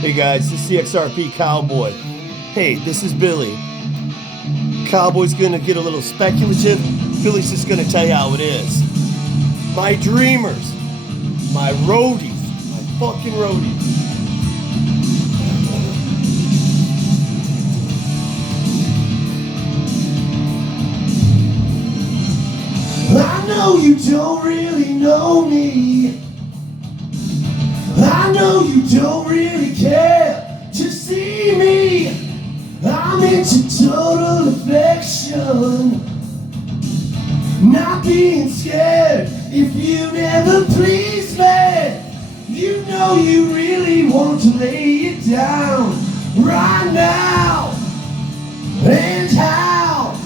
Hey guys, this is the XRP Cowboy. Hey, this is Billy. Cowboy's gonna get a little speculative. Billy's just gonna tell you how it is. My dreamers, my roadies, my fucking roadies. I know you don't really know me. I know you don't really care to see me. I'm into total affection, not being scared if you never please me. You know you really want to lay it down right now. And how?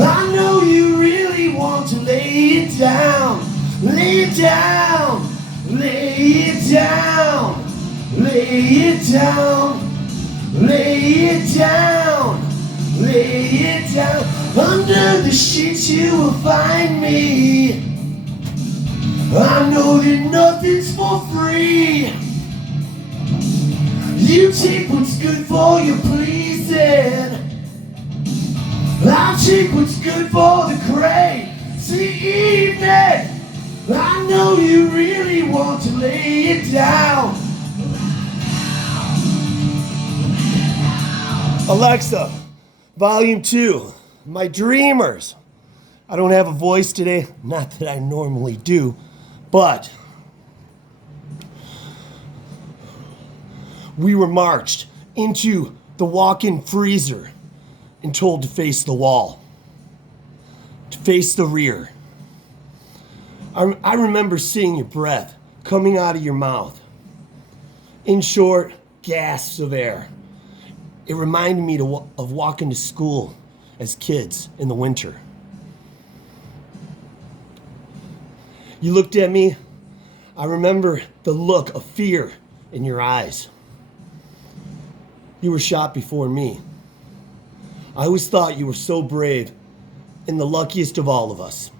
I know you really want to lay it down, lay it down, lay it down, lay it down, lay it down, lay it down. Under the sheets you will find me. I know that nothing's for free. You take what's good for your pleasing. I'll take what's good for the crazy evening. I know you really want to lay it down. Alexa, volume 2, my dreamers. I don't have a voice today, not that I normally do, but we were marched into the walk-in freezer and told to face the wall, to face the rear. I remember seeing your breath coming out of your mouth. In short, gasps of air. It reminded me of walking to school as kids in the winter. You looked at me. I remember the look of fear in your eyes. You were shot before me. I always thought you were so brave and the luckiest of all of us.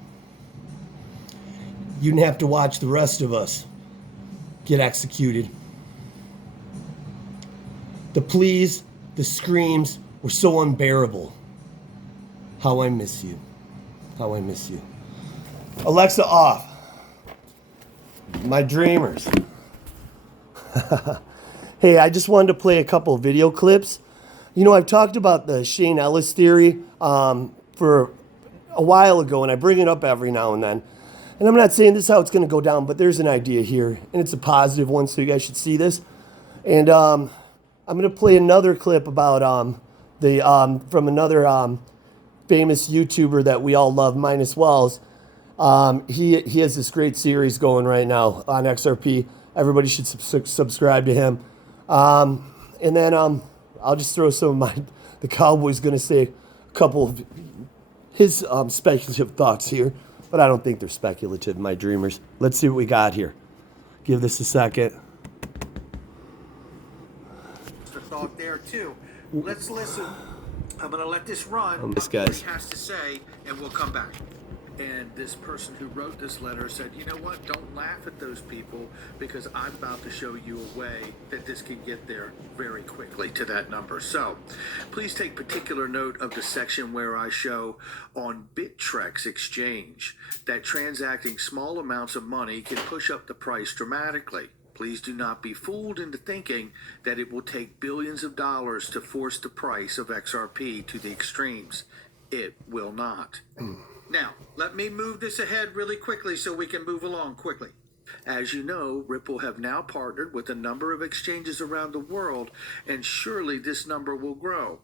You didn't have to watch the rest of us get executed. The pleas, the screams were so unbearable. How I miss you. How I miss you. Alexa off. My dreamers. Hey, I just wanted to play a couple video clips. You know, I've talked about the Shane Ellis theory for a while ago, and I bring it up every now and then. And I'm not saying this is how it's going to go down, but there's an idea here, and it's a positive one, so you guys should see this. And I'm going to play another clip about from another famous YouTuber that we all love, Minus Wells. He has this great series going right now on XRP. Everybody should subscribe to him. And then I'll just throw some of the Cowboy's going to say a couple of his speculative thoughts here, but I don't think they're speculative, my dreamers. Let's see what we got here. Give this a second. The thought there too. Let's listen. I'm going to let this run. This guy's what he has to say, and we'll come back. And this person who wrote this letter said, you know what, don't laugh at those people because I'm about to show you a way that this can get there very quickly to that number. So please take particular note of the section where I show on Bittrex exchange that transacting small amounts of money can push up the price dramatically. Please do not be fooled into thinking that it will take billions of dollars to force the price of XRP to the extremes. It will not. Now, let me move this ahead really quickly so we can move along quickly. As you know, Ripple have now partnered with a number of exchanges around the world, and surely this number will grow.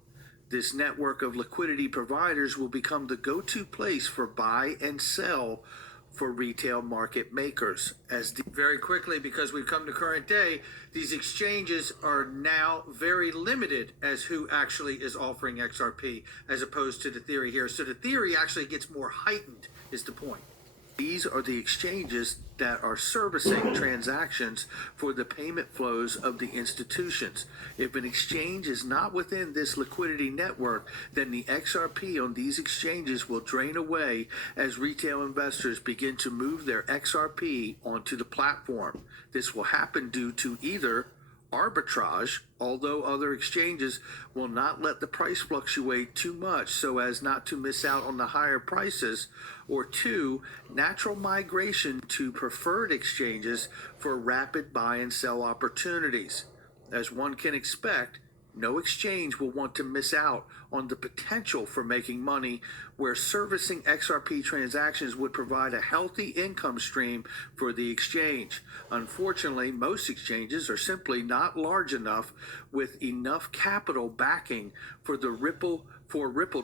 This network of liquidity providers will become the go-to place for buy and sell for retail market makers. Very quickly, because we've come to current day, these exchanges are now very limited as who actually is offering XRP as opposed to the theory here. So the theory actually gets more heightened is the point. These are the exchanges that are servicing transactions for the payment flows of the institutions. If an exchange is not within this liquidity network, then the XRP on these exchanges will drain away as retail investors begin to move their XRP onto the platform. This will happen due to either arbitrage, although other exchanges will not let the price fluctuate too much so as not to miss out on the higher prices, or two, natural migration to preferred exchanges for rapid buy and sell opportunities. As one can expect, no exchange will want to miss out on the potential for making money where servicing XRP transactions would provide a healthy income stream for the exchange. Unfortunately, most exchanges are simply not large enough with enough capital backing for Ripple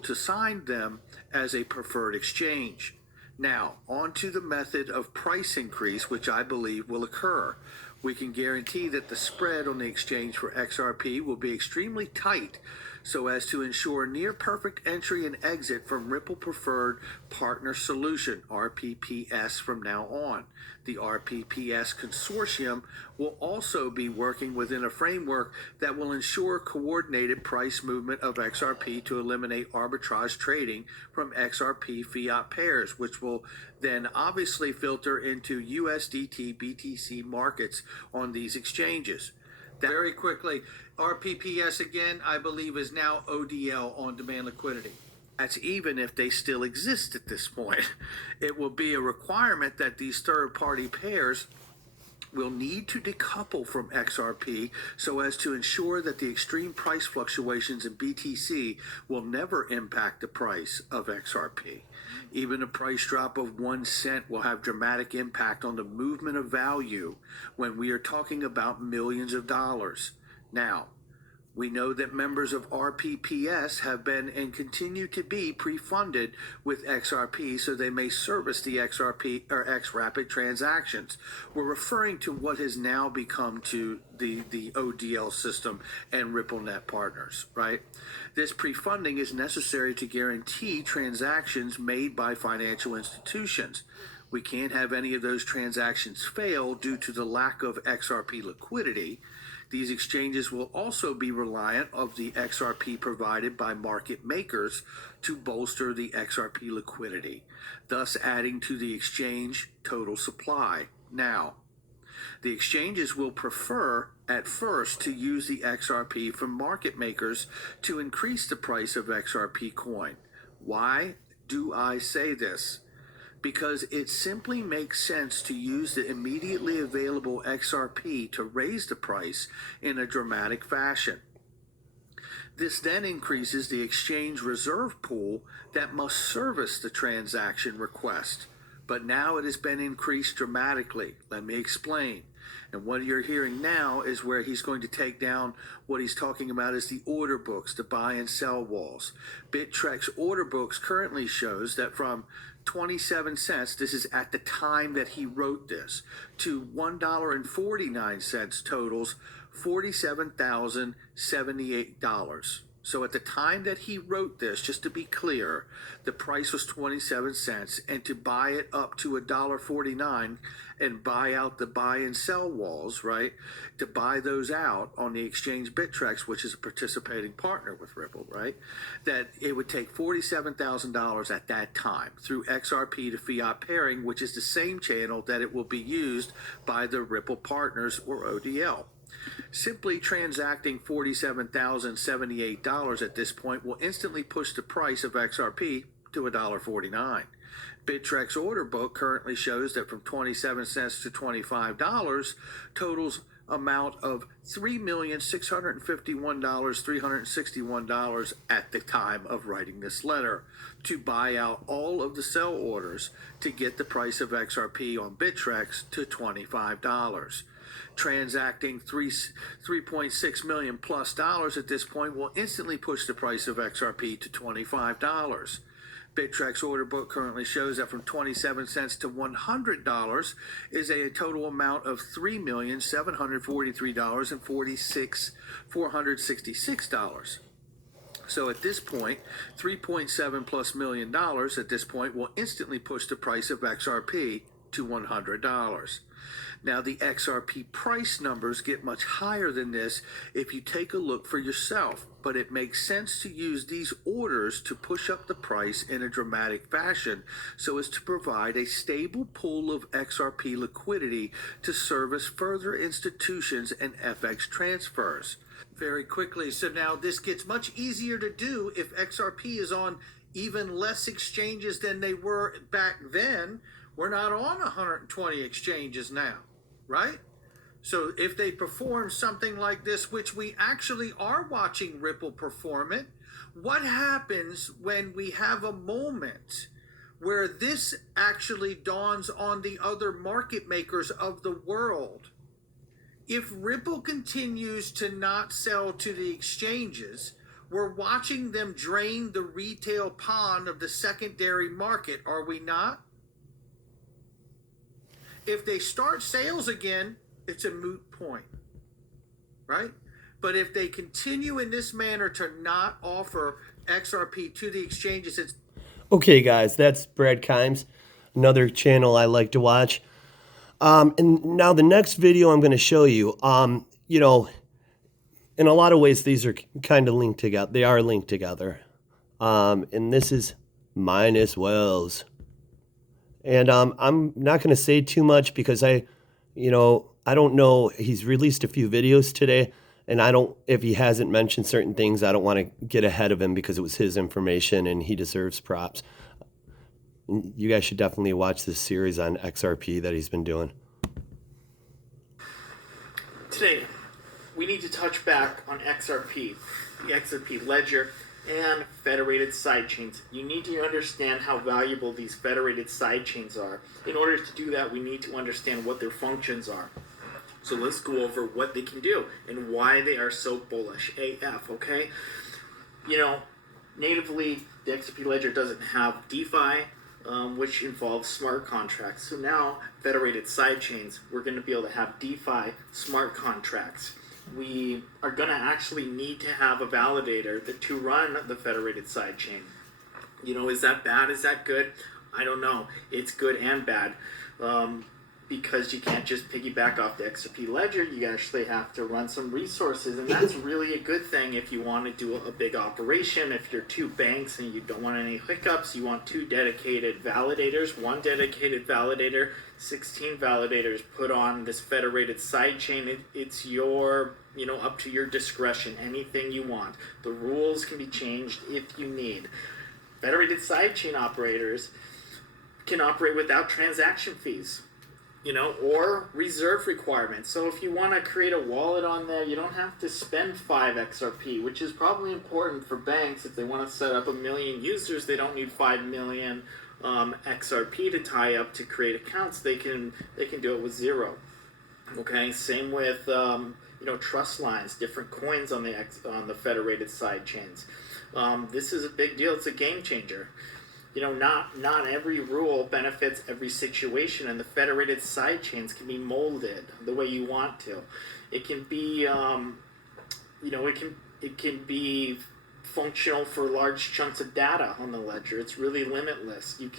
to sign them as a preferred exchange. Now, on to the method of price increase, which I believe will occur. We can guarantee that the spread on the exchange for XRP will be extremely tight so as to ensure near perfect entry and exit from Ripple Preferred Partner Solution, RPPS, from now on. The RPPS consortium will also be working within a framework that will ensure coordinated price movement of XRP to eliminate arbitrage trading from XRP fiat pairs, which will then obviously filter into USDT BTC markets on these exchanges. Very quickly, RPPS again, I believe, is now ODL, on demand liquidity. That's even if they still exist at this point. It will be a requirement that these third-party pairs will need to decouple from XRP so as to ensure that the extreme price fluctuations in BTC will never impact the price of XRP. Even a price drop of 1 cent will have dramatic impact on the movement of value when we are talking about millions of dollars. Now, we know that members of RPPS have been and continue to be pre-funded with XRP so they may service the XRP or XRapid transactions. We're referring to what has now become to the ODL system and RippleNet partners, right? This pre-funding is necessary to guarantee transactions made by financial institutions. We can't have any of those transactions fail due to the lack of XRP liquidity. These exchanges will also be reliant of the XRP provided by market makers to bolster the XRP liquidity, thus adding to the exchange total supply. Now, the exchanges will prefer at first to use the XRP from market makers to increase the price of XRP coin. Why do I say this? Because it simply makes sense to use the immediately available XRP to raise the price in a dramatic fashion. This then increases the exchange reserve pool that must service the transaction request. But now it has been increased dramatically. Let me explain. And what you're hearing now is where he's going to take down what he's talking about as the order books, the buy and sell walls. Bittrex order books currently shows that from 27 cents, this is at the time that he wrote this, to $1.49 totals $47,078. So at the time that he wrote this, just to be clear, the price was 27 cents, and to buy it up to $1.49 and buy out the buy and sell walls, right? To buy those out on the exchange Bittrex, which is a participating partner with Ripple, right? That it would take $47,000 at that time through XRP to fiat pairing, which is the same channel that it will be used by the Ripple partners or ODL. Simply transacting $47,078 at this point will instantly push the price of XRP to $1.49. Bittrex order book currently shows that from 27 cents to $25 totals amount of $3,651,361 at the time of writing this letter to buy out all of the sell orders to get the price of XRP on Bittrex to $25. Transacting 3.6 million plus dollars at this point will instantly push the price of XRP to $25. Bittrex order book currently shows that from 27 cents to $100 is a total amount of $3,743,466. So at this point, 3.7 plus million dollars at this point will instantly push the price of XRP to $100. Now, the XRP price numbers get much higher than this if you take a look for yourself, but it makes sense to use these orders to push up the price in a dramatic fashion so as to provide a stable pool of XRP liquidity to service further institutions and FX transfers. Very quickly, so now this gets much easier to do if XRP is on even less exchanges than they were back then. We're not on 120 exchanges now, right? So if they perform something like this, which we actually are watching Ripple perform it, what happens when we have a moment where this actually dawns on the other market makers of the world? If Ripple continues to not sell to the exchanges, we're watching them drain the retail pond of the secondary market, are we not? If they start sales again, it's a moot point, right? But if they continue in this manner to not offer XRP to the exchanges, it's... Okay, guys, that's Brad Kimes, another channel I like to watch. And now the next video I'm going to show you, you know, in a lot of ways, these are kind of linked together. They are linked together. And this is Minus Wells. And I'm not going to say too much because I don't know. He's released a few videos today, and if he hasn't mentioned certain things, I don't want to get ahead of him because it was his information and he deserves props. You guys should definitely watch this series on XRP that he's been doing. Today, we need to touch back on XRP, the XRP ledger, and federated sidechains. You need to understand how valuable these federated sidechains are. In order to do that, we need to understand what their functions are. So let's go over what they can do and why they are so bullish AF, okay? You know, natively, the XRP ledger doesn't have DeFi, which involves smart contracts. So now, federated sidechains, we're going to be able to have DeFi smart contracts. We are going to actually need to have a validator to run the federated sidechain. You know, is that bad? Is that good? I don't know. It's good and bad. Because you can't just piggyback off the XRP ledger, you actually have to run some resources, and that's really a good thing if you want to do a big operation. If you're two banks and you don't want any hiccups, you want two dedicated validators, one dedicated validator, 16 validators put on this federated sidechain. It's your, up to your discretion, anything you want. The rules can be changed if you need. Federated sidechain operators can operate without transaction fees, or reserve requirements. So if you want to create a wallet on there, you don't have to spend 5 XRP, which is probably important for banks. If they want to set up 1 million users, they don't need 5 million XRP to tie up to create accounts. They can do it with 0. Okay, same with trust lines, different coins on the federated side chains. This is a big deal. It's a game changer. Not every rule benefits every situation, and the federated sidechains can be molded the way you want to. It can be, it can be functional for large chunks of data on the ledger. It's really limitless. You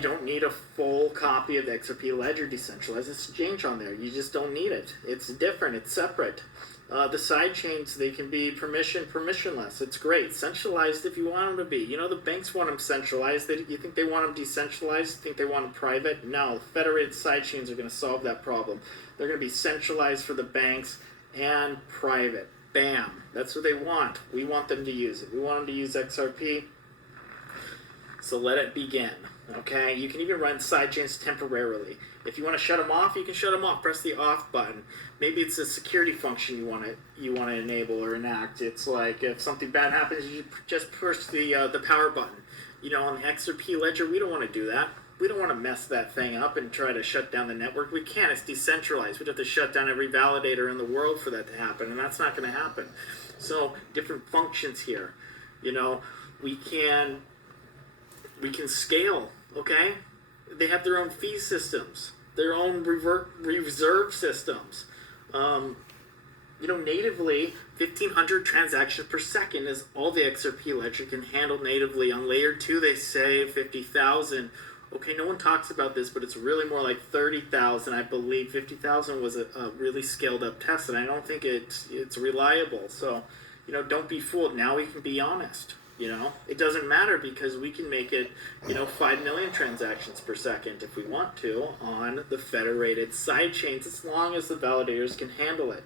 don't need a full copy of the XRP ledger decentralized exchange on there. You just don't need it. It's different. It's separate. The side chains, they can be permissionless. It's great. Centralized if you want them to be. The banks want them centralized. You think they want them decentralized? You think they want them private? No. Federated side chains are going to solve that problem. They're going to be centralized for the banks and private. Bam. That's what they want. We want them to use it. We want them to use XRP. So let it begin. Okay? You can even run sidechains temporarily. If you want to shut them off, you can shut them off. Press the off button. Maybe it's a security function you want to enable or enact. It's like if something bad happens, you just push the power button. On the XRP ledger, we don't want to do that. We don't want to mess that thing up and try to shut down the network. We can't. It's decentralized. We'd have to shut down every validator in the world for that to happen, and that's not going to happen. So different functions here. We can scale. Okay. They have their own fee systems, their own reserve systems. Natively, 1,500 transactions per second is all the XRP ledger can handle natively. On layer 2, they say 50,000. Okay, no one talks about this, but it's really more like 30,000. I believe 50,000 was a really scaled up test, and I don't think it's reliable. So, don't be fooled. Now we can be honest. It doesn't matter because we can make it, 5 million transactions per second if we want to on the federated sidechains, as long as the validators can handle it.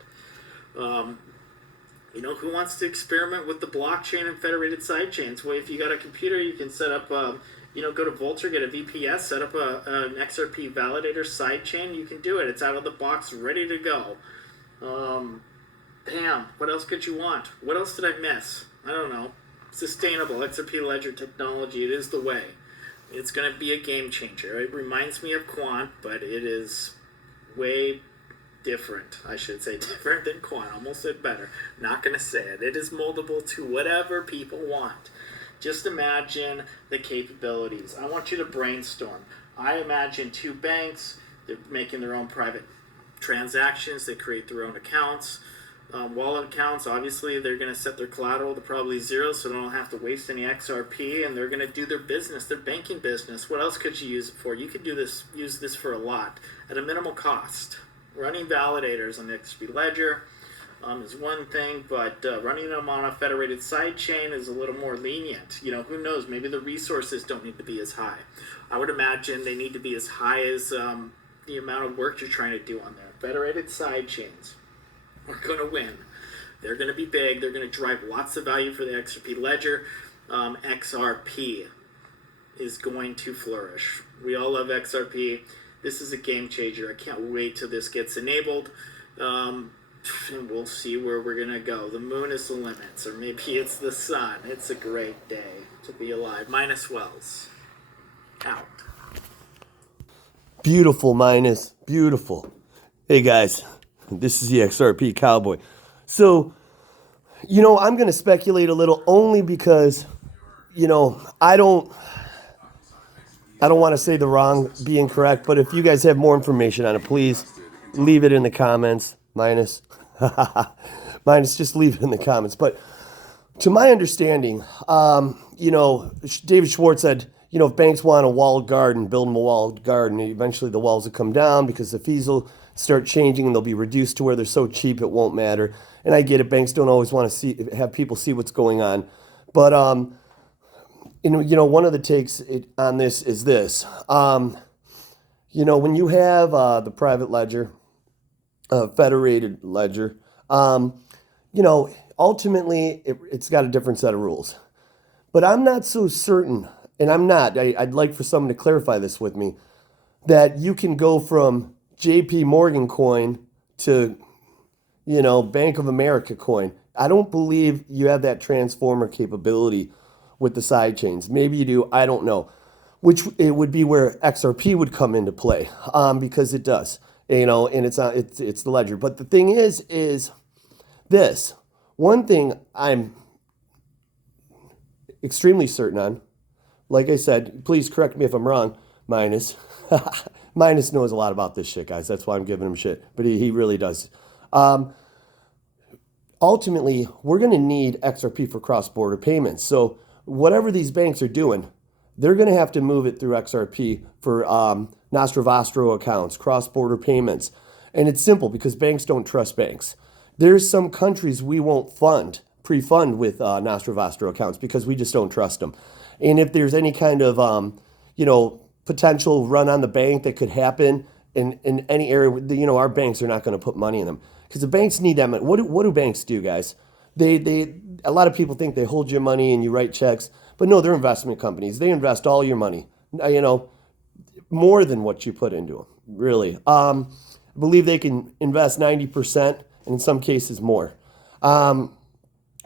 Who wants to experiment with the blockchain and federated sidechains? Well, if you got a computer, you can set up, go to Vultr, get a VPS, set up an XRP validator sidechain. You can do it. It's out of the box, ready to go. Bam. What else could you want? What else did I miss? I don't know. Sustainable XRP Ledger technology. It is the way. It's going to be a game changer. It reminds me of Quant, but it is way different. I should say different than Quant. Almost said better. Not going to say it. It is moldable to whatever people want. Just imagine the capabilities. I want you to brainstorm. I imagine two banks. They're making their own private transactions. They create their own accounts. Wallet accounts, obviously, they're going to set their collateral to probably zero so they don't have to waste any XRP, and they're going to do their business, their banking business. What else could you use it for? You could use this for a lot at a minimal cost. Running validators on the XRP Ledger is one thing, but running them on a federated sidechain is a little more lenient. Who knows? Maybe the resources don't need to be as high. I would imagine they need to be as high as the amount of work you're trying to do on there. Federated sidechains are going to win. They're going to be big. They're going to drive lots of value for the XRP Ledger. XRP is going to flourish. We all love XRP. This is a game changer. I can't wait till this gets enabled. And we'll see where we're going to go. The moon is the limits, or maybe it's the sun. It's a great day to be alive. Minus Wells. Out. Beautiful, Minus. Beautiful. Hey, guys. This is the XRP Cowboy. So, I'm going to speculate a little only because, I don't want to say the wrong, be incorrect, but if you guys have more information on it, please leave it in the comments. Minus, just leave it in the comments. But to my understanding, David Schwartz said, if banks want a walled garden, build them a walled garden. Eventually the walls will come down because the fees will start changing and they'll be reduced to where they're so cheap it won't matter. And I get it. Banks don't always want to have people see what's going on. But, one of the takes on this is this. When you have the private ledger, federated ledger, ultimately it's got a different set of rules. But I'm not so certain, and I'd like for someone to clarify this with me, that you can go from JP Morgan coin to, Bank of America coin. I don't believe you have that transformer capability with the side chains. Maybe you do, I don't know. Which it would be where XRP would come into play, because it does, and it's the ledger. But the thing is this. One thing I'm extremely certain on, like I said, please correct me if I'm wrong, Minus. Minus knows a lot about this shit, guys. That's why I'm giving him shit. But he really does. Ultimately, we're going to need XRP for cross-border payments. So whatever these banks are doing, they're going to have to move it through XRP for Nostro Vostro accounts, cross-border payments. And it's simple because banks don't trust banks. There's some countries we won't pre-fund with Nostro Vostro accounts because we just don't trust them. And if there's any kind of, potential run on the bank that could happen in any area, our banks are not going to put money in them because the banks need that money. What do banks do, guys? A lot of people think they hold your money and you write checks, but no, they're investment companies. They invest all your money, more than what you put into them, really. I believe they can invest 90% and in some cases more. And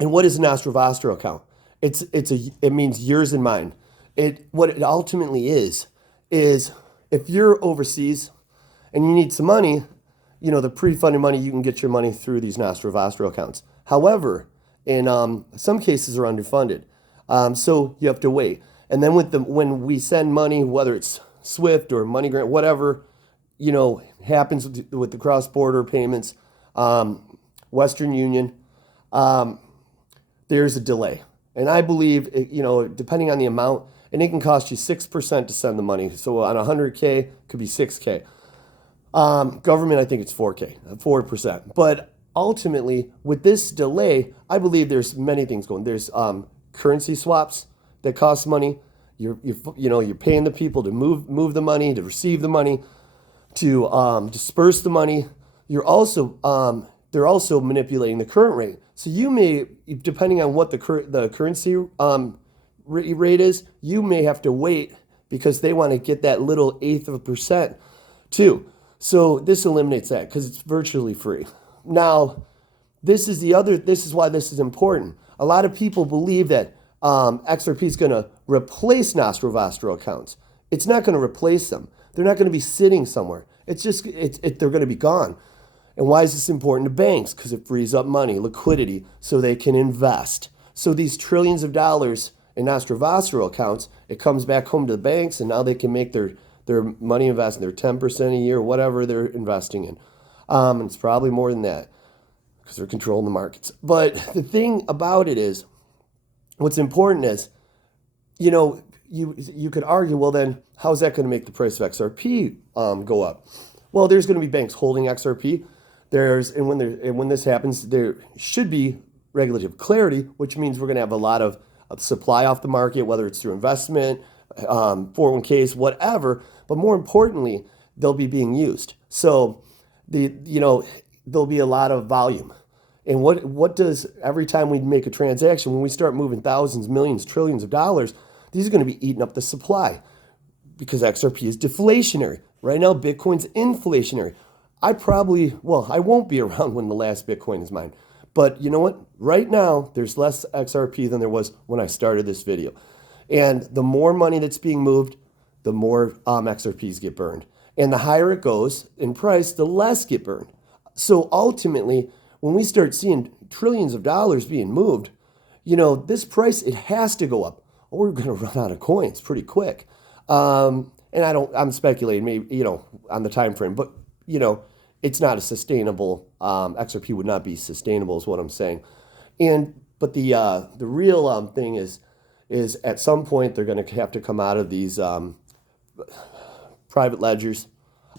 what is a Nostro Vostro account? It means yours and mine. What it ultimately is if you're overseas and you need some money, the pre-funded money, you can get your money through these Nostro Vostro accounts. However, in some cases are underfunded. So you have to wait. And then when we send money, whether it's SWIFT or MoneyGram, whatever, happens with the cross-border payments, Western Union, there's a delay. And I believe, depending on the amount, and it can cost you 6% to send the money. So on 100K, it could be 6K. Government, I think it's 4%. But ultimately, with this delay, I believe there's many things going. There's currency swaps that cost money. You're paying the people to move the money, to receive the money, to disperse the money. You're also they're also manipulating the current rate. So you may, depending on what the currency rate is, you may have to wait because they want to get that little 1/8 of a percent too. So this eliminates that because it's virtually free. Now, this is why this is important. A lot of people believe that XRP is going to replace Nostro Vostro accounts. It's not going to replace them. They're not going to be sitting somewhere. They're going to be gone. And why is this important to banks? Because it frees up money, liquidity, so they can invest. So these trillions of dollars in Nostro Vostro accounts, it comes back home to the banks, and now they can make their money invest, their 10% a year, whatever they're investing in. And it's probably more than that because they're controlling the markets. But the thing about it is, what's important is, you could argue, well, then how's that going to make the price of XRP go up? Well, there's going to be banks holding XRP. When this happens, there should be regulative clarity, which means we're going to have a lot of supply off the market, whether it's through investment, 401ks, whatever. But more importantly, they'll be being used. So there'll be a lot of volume. And what does, every time we make a transaction, when we start moving thousands, millions, trillions of dollars, these are going to be eating up the supply because XRP is deflationary. Right now, Bitcoin's inflationary. I won't be around when the last Bitcoin is mined. But you know what? Right now, there's less XRP than there was when I started this video. And the more money that's being moved, the more XRPs get burned. And the higher it goes in price, the less get burned. So ultimately, when we start seeing trillions of dollars being moved, this price, it has to go up, or we're going to run out of coins pretty quick. And I'm speculating maybe, on the time frame, but, it's not a sustainable, XRP would not be sustainable is what I'm saying. But the real thing is at some point they're going to have to come out of these private ledgers,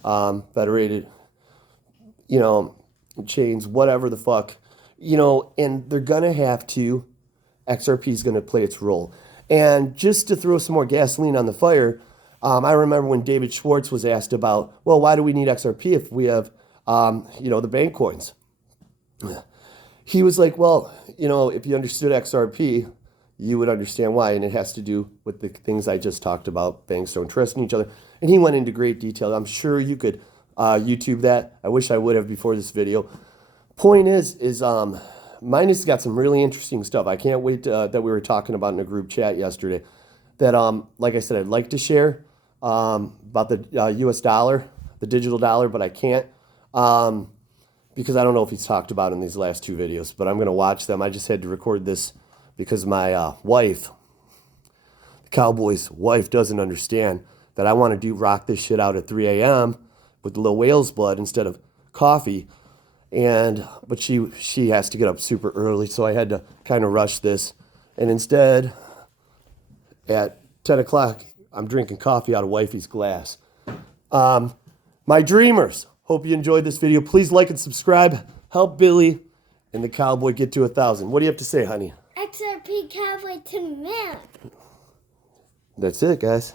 federated, chains, whatever the fuck, and they're going to have to, XRP is going to play its role. And just to throw some more gasoline on the fire, I remember when David Schwartz was asked about, well, why do we need XRP if we have, the bank coins? He was like, well, if you understood XRP, you would understand why. And it has to do with the things I just talked about. Banks don't trust in each other. And he went into great detail. I'm sure you could YouTube that. I wish I would have before this video. Point is Minus got some really interesting stuff. I can't wait that we were talking about in a group chat yesterday. That, like I said, I'd like to share about the U.S. dollar, the digital dollar, but I can't because I don't know if he's talked about in these last two videos. But I'm going to watch them. I just had to record this because my wife, the cowboy's wife, doesn't understand that I want to rock this shit out at 3 a.m. with the little whale's blood instead of coffee. But she has to get up super early, so I had to kind of rush this. And instead, at 10 o'clock, I'm drinking coffee out of wifey's glass. My dreamers, hope you enjoyed this video. Please like and subscribe. Help Billy and the cowboy get to 1,000. What do you have to say, honey? XRP Cowboy to the man. That's it, guys.